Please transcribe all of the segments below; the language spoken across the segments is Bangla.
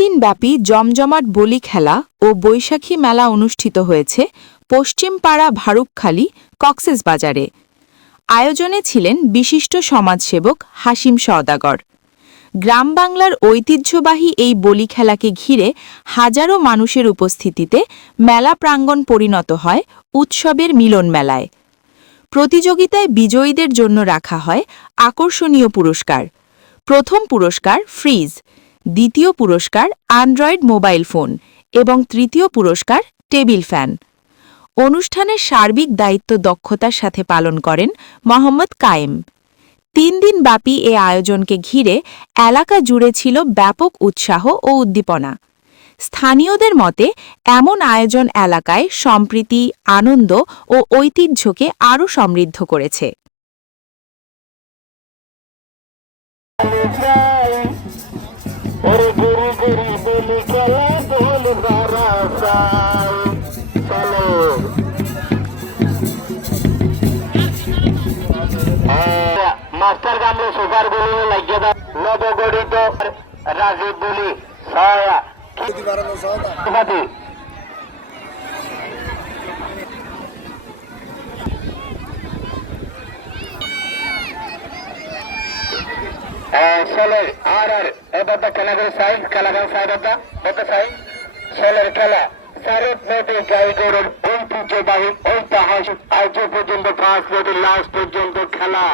দিনব্যাপী জমজমাট বলি খেলা ও বৈশাখী মেলা অনুষ্ঠিত হয়েছে পশ্চিমপাড়া ভারুকখালী কক্সেসবাজারে। আয়োজনে ছিলেন বিশিষ্ট সমাজসেবক হাসিম সওদাগর। গ্রাম বাংলার ঐতিহ্যবাহী এই বলি খেলাকে ঘিরে হাজারো মানুষের উপস্থিতিতে মেলা প্রাঙ্গণ পরিণত হয় উৎসবের মিলন মেলায়। প্রতিযোগিতায় বিজয়ীদের জন্য রাখা হয় আকর্ষণীয় পুরস্কার। প্রথম পুরস্কার ফ্রিজ, দ্বিতীয় পুরস্কার অ্যান্ড্রয়েড মোবাইল ফোন এবং তৃতীয় পুরস্কার টেবিল ফ্যান। অনুষ্ঠানের সার্বিক দায়িত্ব দক্ষতার সাথে পালন করেন মোহাম্মদ কায়েম। 3 দিনব্যাপী এ আয়োজনকে ঘিরে এলাকা জুড়ে ছিল ব্যাপক উৎসাহ ও উদ্দীপনা। স্থানীয়দের মতে এমন আয়োজন এলাকায় সম্প্রীতি, আনন্দ ও ঐতিহ্যকে আরও সমৃদ্ধ করেছে। মাস্টার গামলে সুপার বলি লাগিয়ে দাও নবগঠিত রাজীব বলি ছয়া ষোলের আর এবার খেলা করে সাইজ খেলাগান সাহেবতা বলতে চাই ষোলের খেলা সারের মেয়েদের গাইগরের ঐতিহ্যবাহী ঐতিহাসিক আজ পর্যন্ত 5 মিনিটের লাস্ট পর্যন্ত খেলা।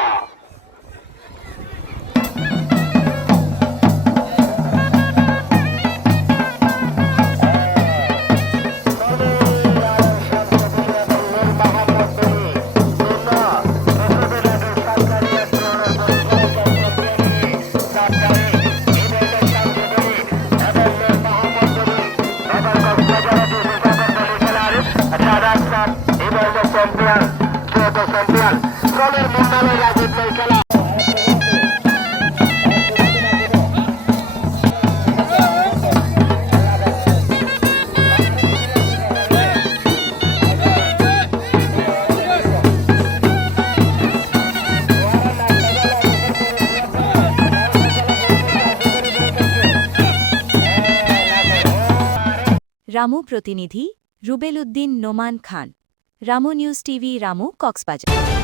রামু প্রতিনিধি রুবেল উদ্দিন নোমান খান, রামু নিউজ টিভি, রামু, কক্সবাজার।